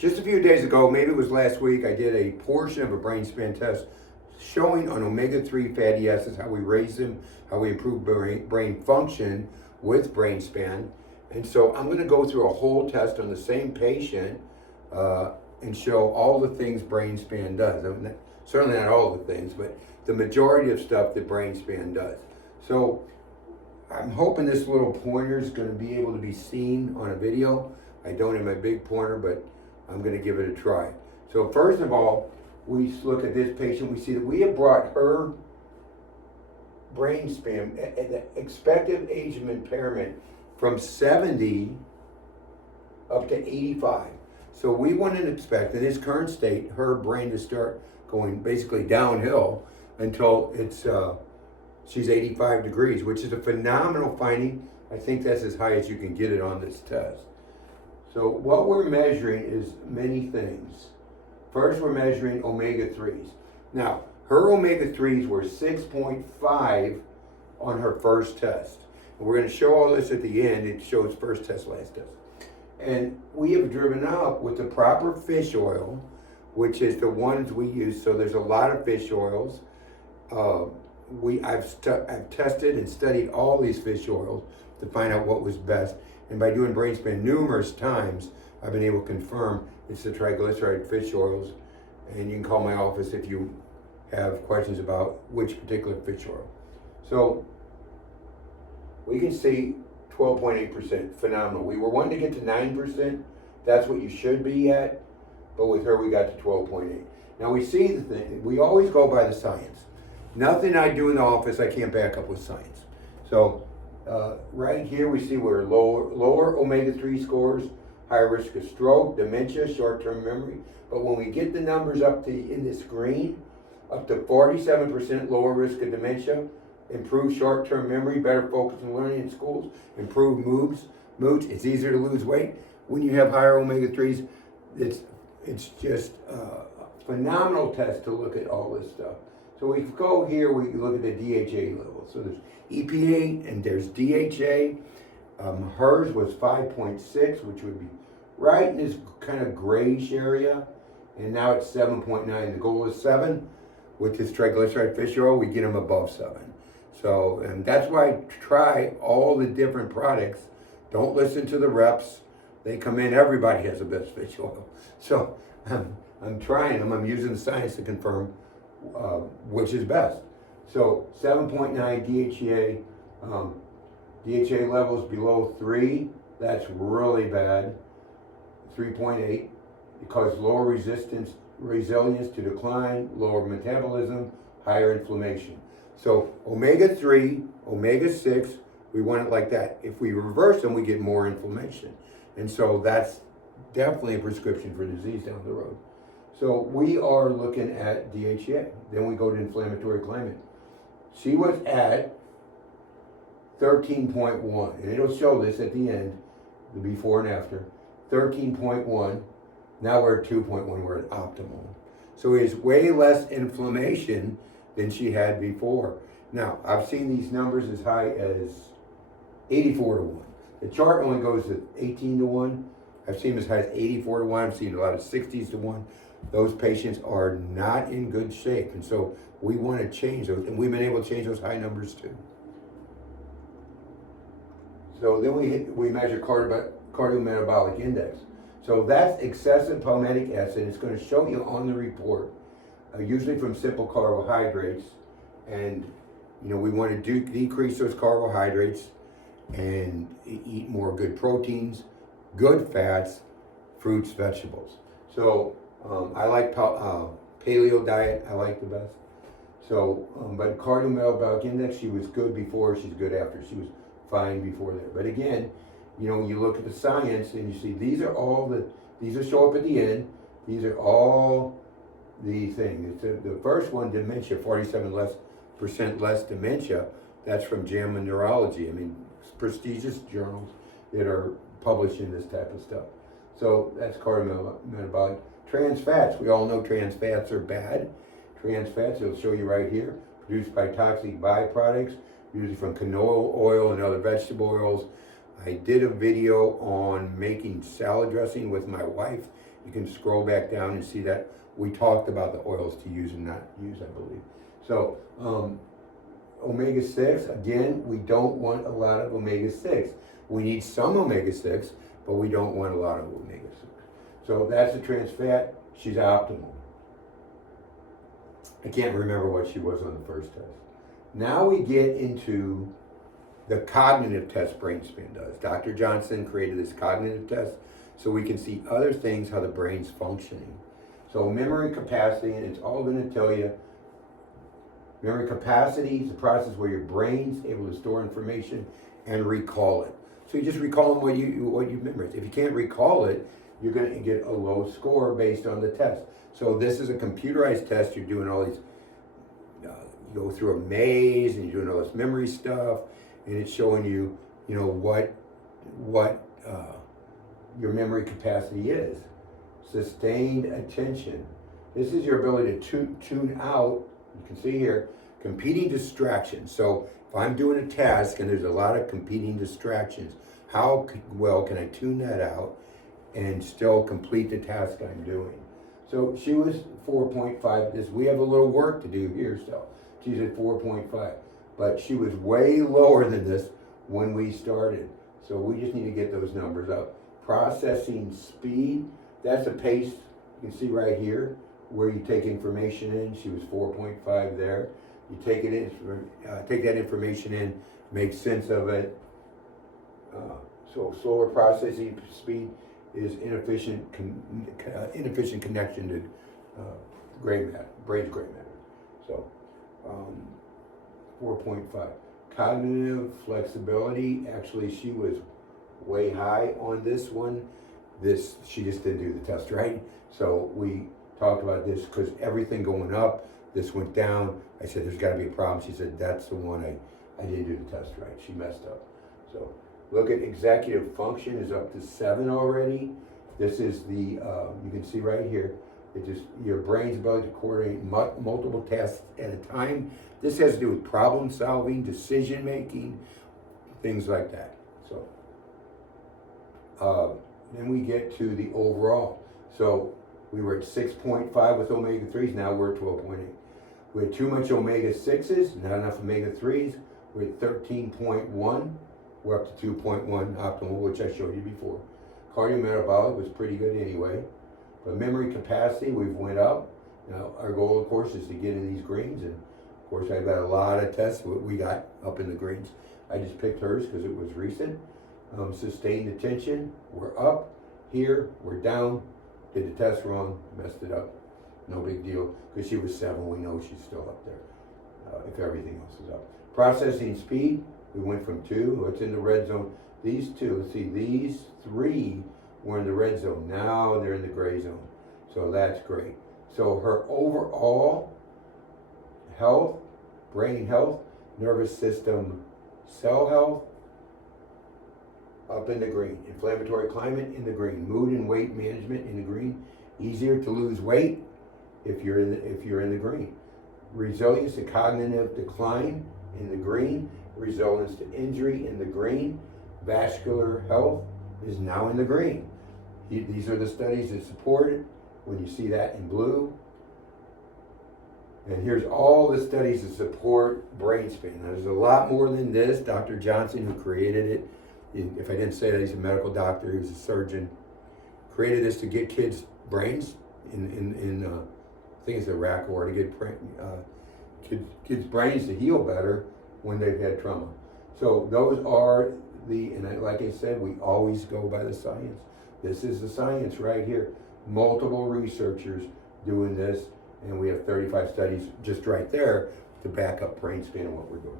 Just a few days ago, maybe it was last week, I did a portion of a brain span test showing on omega-3 fatty acids, how we raise them, how we improve brain function with brain span. And so I'm going to go through a whole test on the same patient and show all the things brain span does. I mean, certainly not all the things, but the majority of stuff that brain span does. So I'm hoping this little pointer is going to be able to be seen on a video. I don't have my big pointer, but I'm going to give it a try. So first of all, we look at this patient. We see that we have brought her brain span, the expected age of impairment, from 70 up to 85. So we wouldn't expect, in its current state, her brain to start going basically downhill until she's 85 degrees, which is a phenomenal finding. I think that's as high as you can get it on this test. So what we're measuring is many things. First, we're measuring omega-3s. Now, her omega-3s were 6.5 on her first test. And we're going to show all this at the end. It shows first test, last test. And we have driven up with the proper fish oil, which is the ones we use. So there's a lot of fish oils. I've tested and studied all these fish oils to find out what was best. And by doing brain span numerous times, I've been able to confirm it's the triglyceride fish oils. And you can call my office if you have questions about which particular fish oil. So we can see 12.8%, phenomenal. We were wanting to get to 9%. That's what you should be at. But with her, we got to 12.8. Now we see the thing, we always go by the science. Nothing I do in the office, I can't back up with science. So right here, we see we're lower omega-3 scores, higher risk of stroke, dementia, short-term memory. But when we get the numbers up to, in this green, up to 47% lower risk of dementia, improved short-term memory, better focus and learning in schools, improved moods, it's easier to lose weight. When you have higher omega-3s, it's just a phenomenal test to look at all this stuff. So we go here, we look at the DHA level. So there's EPA and there's DHA. Hers was 5.6, which would be right in this kind of grayish area. And now it's 7.9. The goal is 7. With this triglyceride fish oil, we get them above 7. So, and that's why I try all the different products. Don't listen to the reps. They come in, everybody has the best fish oil. So I'm trying them. I'm using the science to confirm which is best. So 7.9 DHEA, DHA levels below 3, that's really bad. 3.8, it causes lower resilience to decline, lower metabolism, higher inflammation. So omega-3, omega-6, we want it like that. If we reverse them, we get more inflammation. And so that's definitely a prescription for disease down the road. So we are looking at DHA. Then we go to inflammatory climate. She was at 13.1, and it'll show this at the end, the before and after. 13.1, now we're at 2.1, we're at optimal. So it's way less inflammation than she had before. Now, I've seen these numbers as high as 84 to 1. The chart only goes to 18 to 1. I've seen them as high as 84 to 1. I've seen a lot of 60s to 1. Those patients are not in good shape. And so we want to change those. And we've been able to change those high numbers too. So then we measure cardiometabolic index. So that's excessive palmitic acid. It's going to show you on the report, usually from simple carbohydrates. And we want to decrease those carbohydrates and eat more good proteins, good fats, fruits, vegetables. So I like paleo diet. I like the best. So, but cardiometabolic index, she was good before, she's good after. She was fine before that. But again, you look at the science and you see these will show up at the end. These are all the things. The first one, dementia, 47% less dementia. That's from JAMA Neurology. I mean, prestigious journals that are publishing this type of stuff. So that's cardiometabolic. Trans fats, we all know trans fats are bad. Trans fats, it'll show you right here, produced by toxic byproducts, usually from canola oil and other vegetable oils. I did a video on making salad dressing with my wife. You can scroll back down and see that we talked about the oils to use and not use, I believe. So, omega-6, again, we don't want a lot of omega-6. We need some omega-6, but we don't want a lot of omega-6. So that's the trans fat. She's optimal. I can't remember what she was on the first test. Now we get into the cognitive test BrainSpan does. Dr. Johnson created this cognitive test so we can see other things, how the brain's functioning. So memory capacity, and it's all going to tell you, memory capacity is the process where your brain's able to store information and recall it. So you just recall what you memorized. If you can't recall it, you're going to get a low score based on the test. So this is a computerized test. You're doing all these, you go through a maze and you're doing all this memory stuff, and it's showing you, what your memory capacity is. Sustained attention. This is your ability to tune out, you can see here, competing distractions. So if I'm doing a task and there's a lot of competing distractions, how well can I tune that out and still complete the task I'm doing? So she was 4.5. We have a little work to do here still. She's at 4.5. But she was way lower than this when we started. So we just need to get those numbers up. Processing speed, that's a pace, you can see right here, where you take information in. She was 4.5 there. You take it in, take that information in, make sense of it. So slower processing speed is inefficient connection to gray matter, brain's gray matter. So 4.5. Cognitive flexibility, actually she was way high on this one. She just didn't do the test right. So we talked about this because everything going up, this went down. I said, there's got to be a problem. She said, that's the one I didn't do the test right. She messed up. So look at executive function is up to 7 already. This is the, you can see right here, it just, your brain's ability to coordinate multiple tasks at a time. This has to do with problem solving, decision making, things like that. So then we get to the overall. So we were at 6.5 with omega-3s, now we're at 12.8. We had too much omega-6s, not enough omega-3s. We're at 13.1, we're up to 2.1 optimal, which I showed you before. Cardiometabolic was pretty good anyway. But memory capacity, we've went up. Now our goal, of course, is to get in these greens, and of course I've got a lot of tests we got up in the greens. I just picked hers because it was recent. Sustained attention, we're up. Here, we're down. Did the test wrong, messed it up. No big deal, because she was 7, we know she's still up there, if everything else is up. Processing speed, we went from 2, what's in the red zone? These 2, let's see, these 3 were in the red zone. Now they're in the gray zone. So that's great. So her overall health, brain health, nervous system, cell health, up in the green. Inflammatory climate in the green. Mood and weight management in the green. Easier to lose weight if you're in the green. Resilience to cognitive decline in the green. Resilience to injury in the green. Vascular health is now in the green. These are the studies that support it. When you see that in blue. And here's all the studies that support BrainSpan. Now, there's a lot more than this. Dr. Johnson, who created it, if I didn't say that, he's a medical doctor, he's a surgeon, created this to get kids' brains I think it's Iraq war, to get kids' brains to heal better when they've had trauma. So those are and like I said, we always go by the science. This is the science right here. Multiple researchers doing this, and we have 35 studies just right there to back up BrainSpan and what we're doing.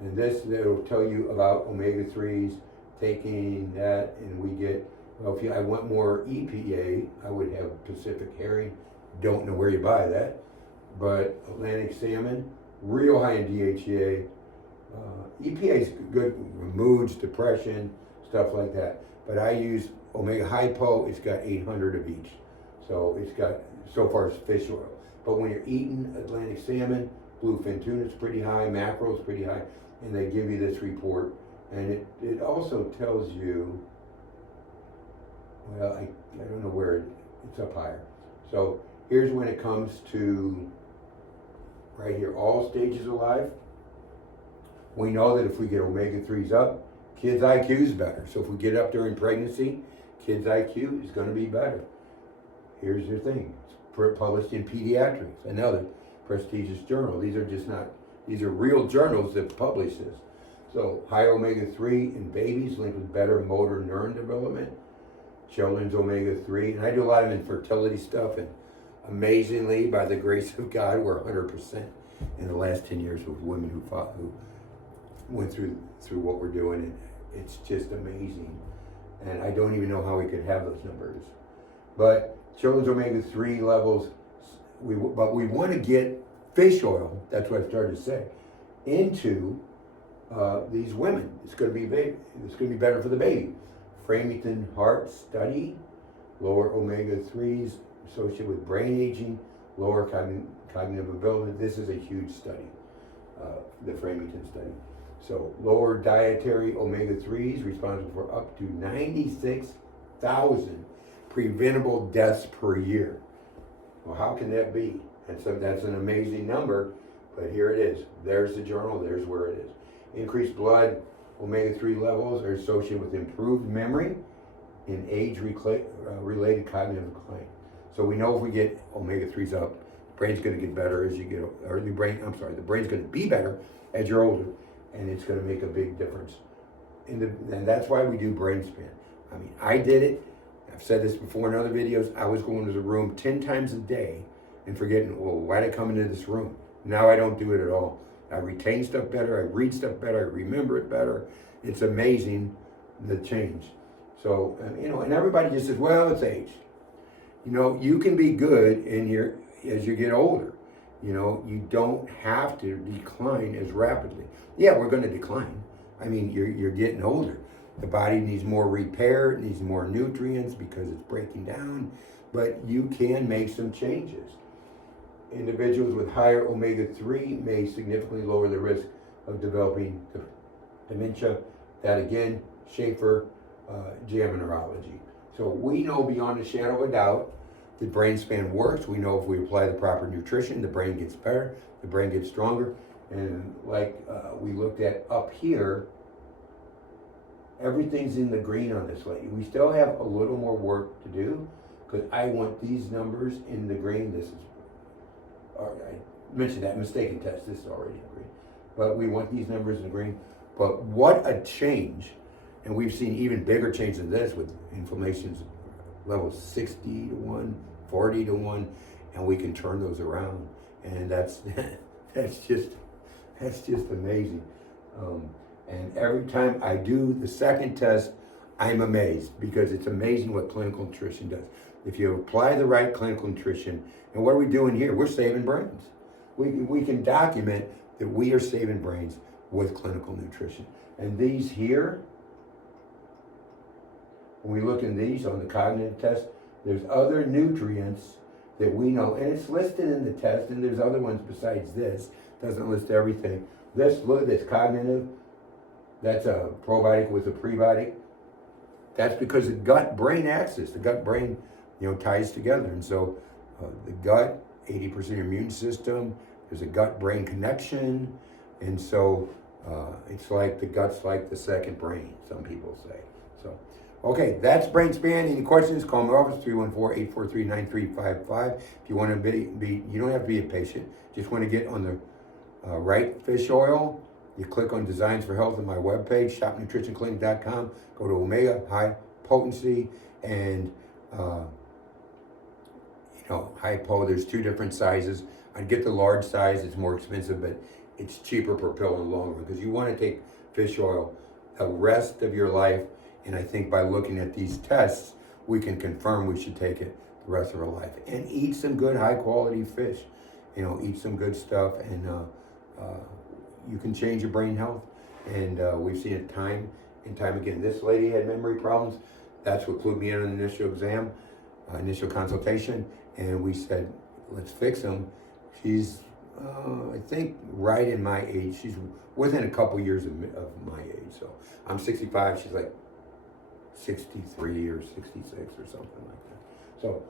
And this, will tell you about omega-3s, taking that, and we get, well, if I want more EPA, I would have Pacific herring. Don't know where you buy that, but Atlantic salmon, real high in DHEA. EPA is good for moods, depression, stuff like that. But I use omega hypo. It's got 800 of each, so it's got, so far it's fish oil. But when you're eating Atlantic salmon, bluefin tuna is pretty high, mackerel is pretty high, and they give you this report And it also tells you, well, I don't know where it's up higher. So here's when it comes to right here, all stages of life. We know that if we get omega-3s up, kids' IQ is better. So if we get up during pregnancy, kids' IQ is going to be better. Here's your thing. It's published in Pediatrics, another prestigious journal. These are real journals that publish this. So high omega-3 in babies linked with better motor neuron development. Children's omega-3, and I do a lot of infertility stuff, and amazingly, by the grace of God, we're 100% in the last 10 years with women who went through what we're doing, and it's just amazing. And I don't even know how we could have those numbers. But children's omega-3 levels, but we want to get fish oil, that's what I started to say, into these women. It's going to be better for the baby. Framingham Heart Study, lower omega-3s associated with brain aging, lower cognitive ability. This is a huge study, the Framingham study. So lower dietary omega-3s responsible for up to 96,000 preventable deaths per year. Well, how can that be? And so that's an amazing number, but here it is. There's the journal, there's where it is. Increased blood omega-3 levels are associated with improved memory and age-related cognitive decline. So we know if we get omega-3s up, the brain's going to get better as you get, the brain's going to be better as you're older, and it's going to make a big difference. And that's why we do brain span. I mean, I did it. I've said this before in other videos. I was going to the room 10 times a day and forgetting, well, why did I come into this room? Now I don't do it at all. I retain stuff better, I read stuff better, I remember it better. It's amazing, the change. So, and everybody just says, well, it's age. You can be good as you get older. You don't have to decline as rapidly. Yeah, we're going to decline. I mean, you're getting older. The body needs more repair, it needs more nutrients because it's breaking down, but you can make some changes. Individuals with higher omega-3 may significantly lower the risk of developing dementia. That again, Schaefer, JAMA Neurology. So we know beyond a shadow of a doubt that brain span works. We know if we apply the proper nutrition, the brain gets better, the brain gets stronger. And like we looked at up here, everything's in the green on this lady. We still have a little more work to do because I want these numbers in the green. This is, I mentioned that mistaken test. This is already in green, but we want these numbers in green. But what a change! And we've seen even bigger change than this with inflammations levels 60 to 1, 40 to 1, and we can turn those around. And that's just amazing. And every time I do the second test, I'm amazed because it's amazing what clinical nutrition does. If you apply the right clinical nutrition, and what are we doing here? We're saving brains. We can document that we are saving brains with clinical nutrition. And these here, when we look in these on the cognitive test, there's other nutrients that we know, and it's listed in the test, and there's other ones besides this. Doesn't list everything. Look at this, cognitive, that's a probiotic with a prebiotic. That's because the gut-brain axis, the gut-brain, ties together. And so the gut, 80% of your immune system, there's a gut-brain connection. And so it's like the gut's like the second brain, some people say. So, okay, that's Brain Span. Any questions, call my office, 314-843-9355. If you want to be, you don't have to be a patient, just want to get on the right fish oil, you click on Designs for Health on my webpage, shopnutritionclinic.com, go to Omega, high potency, and high po, there's 2 different sizes. I'd get the large size, it's more expensive, but it's cheaper per pill in the long run because you want to take fish oil the rest of your life. And I think by looking at these tests, we can confirm we should take it the rest of our life. And eat some good high quality fish, eat some good stuff, and you can change your brain health. And we've seen it time and time again. This lady had memory problems. That's what clued me in on the initial exam, initial consultation. And we said, let's fix them. She's I think right in my age. She's within a couple years of my age. So I'm 65. She's like 63 or 66 or something like that. So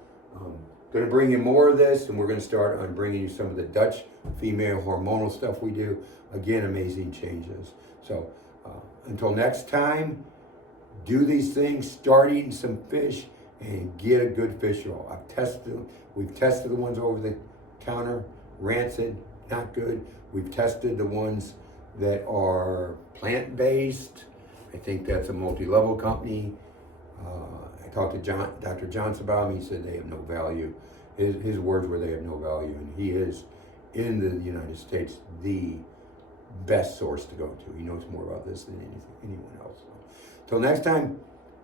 going to bring you more of this, and we're going to start on bringing you some of the Dutch female hormonal stuff we do. Again, amazing changes. So until next time, do these things, start eating some fish, and get a good fish oil. We've tested the ones over the counter, rancid, not good. We've tested the ones that are plant-based. I think that's a multi-level company. I talked to Dr. Johnson about them. He said they have no value. His words were they have no value, and he is, in the United States, the best source to go to. He knows more about this than anyone else. Till next time,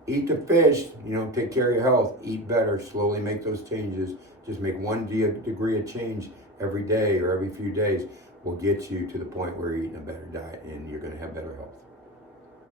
eat the fish, take care of your health, eat better, slowly make those changes. Just make 1 degree of change every day or every few days will get you to the point where you're eating a better diet and you're going to have better health.